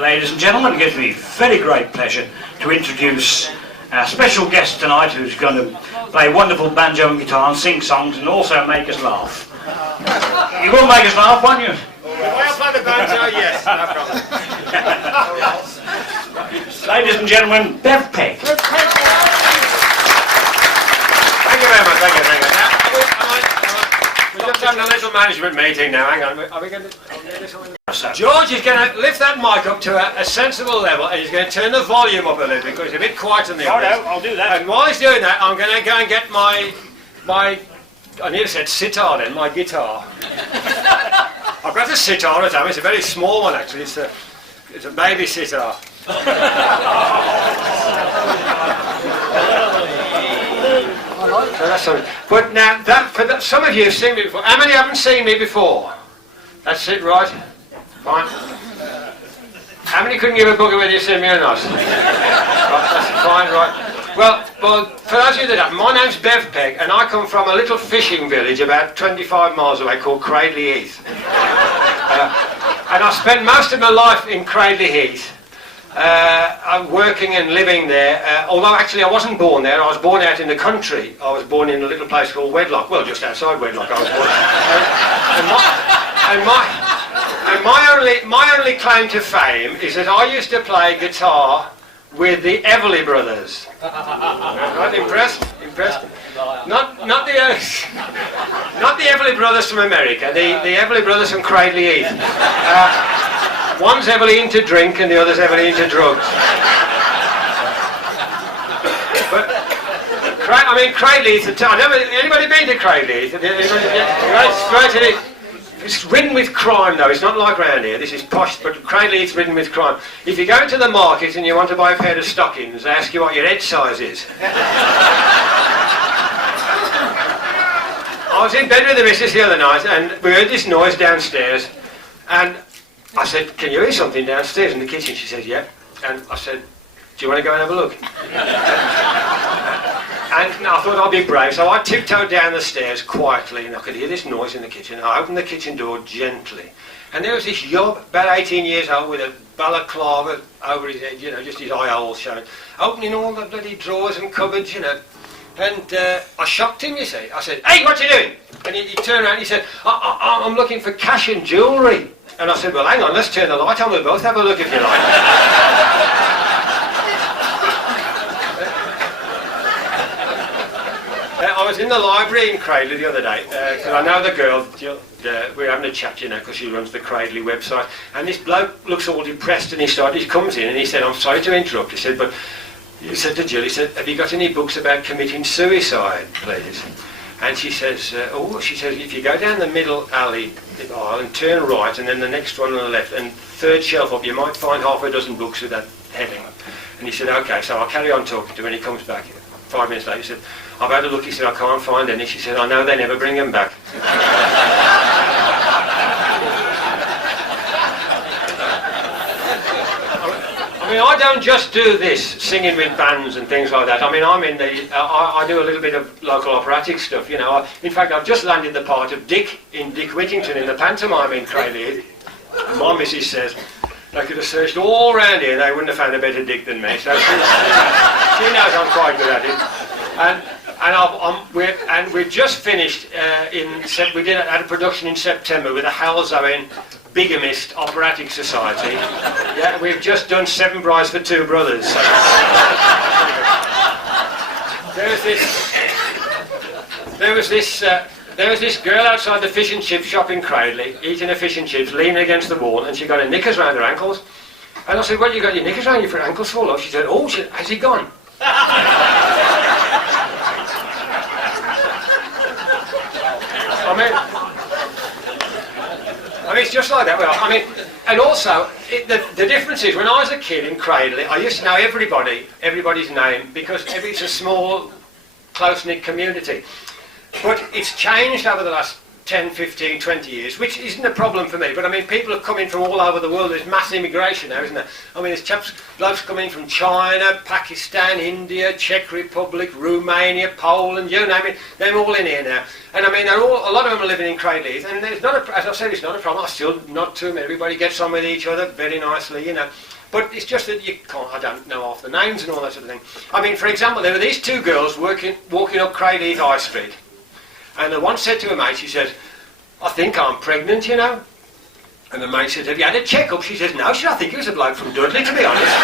Ladies and gentlemen, it gives me very great pleasure to introduce our special guest tonight, who's going to play wonderful banjo and guitar and sing songs and also make us laugh. You will make us laugh, won't you? I'll play the banjo, yes, no problem. Ladies and gentlemen, Bev Pegg. Thank you very much, thank you. We're just having a little management meeting now, hang on. Are we going to... George is going to lift that mic up to a sensible level and he's going to turn the volume up a little because it's a bit quiet in the audience. No, I'll do that. And while he's doing that, I'm going to go and get my I nearly said sitar then, my guitar. I've got a sitar at home, it's a very small one actually, it's a baby sitar. So that's something. But now, some of you have seen me before. How many haven't seen me before? That's it, right? Fine. How many couldn't give a bugger whether you've seen me or not? Right, that's fine, right. Well, for those of you that haven't, my name's Bev Pegg, and I come from a little fishing village about 25 miles away called Cradley Heath. And I spent most of my life in Cradley Heath. I'm working and living there, although actually I wasn't born there, I was born out in the country. I was born in a little place called Wedlock, well just outside Wedlock I was born. And my only claim to fame is that I used to play guitar with the Everly brothers. Right, impressed? Not the Everly brothers from America, the Everly brothers from Cradley Heath. One's heavily into drink and the other's heavily into drugs. But, I mean, Cradley Heath, anybody been to Cradley Heath? It's ridden with crime though, it's not like round here, this is posh, but Cradley Heath's ridden with crime. If you go to the market and you want to buy a pair of stockings, they ask you what your head size is. I was in bed with the missus the other night and we heard this noise downstairs and I said, can you hear something downstairs in the kitchen? She said, yeah. And I said, do you want to go and have a look? And I thought I'd be brave, so I tiptoed down the stairs quietly and I could hear this noise in the kitchen. I opened the kitchen door gently. And there was this yob, about 18 years old, with a balaclava over his head, you know, just his eye holes showing, opening all the bloody drawers and cupboards, you know. And I shocked him, you see. I said, hey, what you doing? And he turned around and he said, I'm looking for cash and jewellery. And I said, well, hang on, let's turn the light on, we'll both have a look if you like. I was in the library in Cradley the other day, because I know the girl, we were having a chat, you know, because she runs the Cradley website, and this bloke looks all depressed, and he comes in and he said, I'm sorry to interrupt, he said, but he said to Jill, he said, have you got any books about committing suicide, please? And she says, if you go down the middle alley aisle and turn right, and then the next one on the left, and third shelf up, you might find half a dozen books with that heading. And he said, okay, so I'll carry on talking to him, and he comes back 5 minutes later, he said, I've had a look, he said, I can't find any. She said, I know they never bring them back. I mean, I don't just do this, singing with bands and things like that. I mean, I do a little bit of local operatic stuff, you know. In fact, I've just landed the part of Dick in Dick Whittington in the Pantomime in Cradley. My missus says, they could have searched all round here and they wouldn't have found a better Dick than me. So she knows I'm quite good at it. And we've just finished, we had a production in September with the Halzowen Bigamist Operatic Society. Yeah, we've just done 7 Brides for 2 Brothers. There was this girl outside the fish and chip shop in Cradley, eating her fish and chips, leaning against the wall, and she got her knickers round her ankles. And I said, well, you got your knickers round your ankles for, love? She said, oh, has he gone? I mean, it's just like that. Well, I mean, and also, the difference is, when I was a kid in Cradley, I used to know everybody's name, because it's a small, close-knit community. But it's changed over the last 10, 15, 20 years, which isn't a problem for me, but I mean, people have come in from all over the world. There's mass immigration now, isn't there? I mean, there's blokes coming from China, Pakistan, India, Czech Republic, Romania, Poland, you name it, they're all in here now. And I mean, a lot of them are living in Cradley Heath, and there's not as I said, it's not a problem. I still nod to them, everybody gets on with each other very nicely, you know. But it's just that you can't, I don't know half the names and all that sort of thing. I mean, for example, there were these two girls walking up Cradley Heath High Street. And the one said to her mate, she says, I think I'm pregnant, you know. And the mate said, have you had a check-up? She says, no, I think it was a bloke from Dudley, to be honest.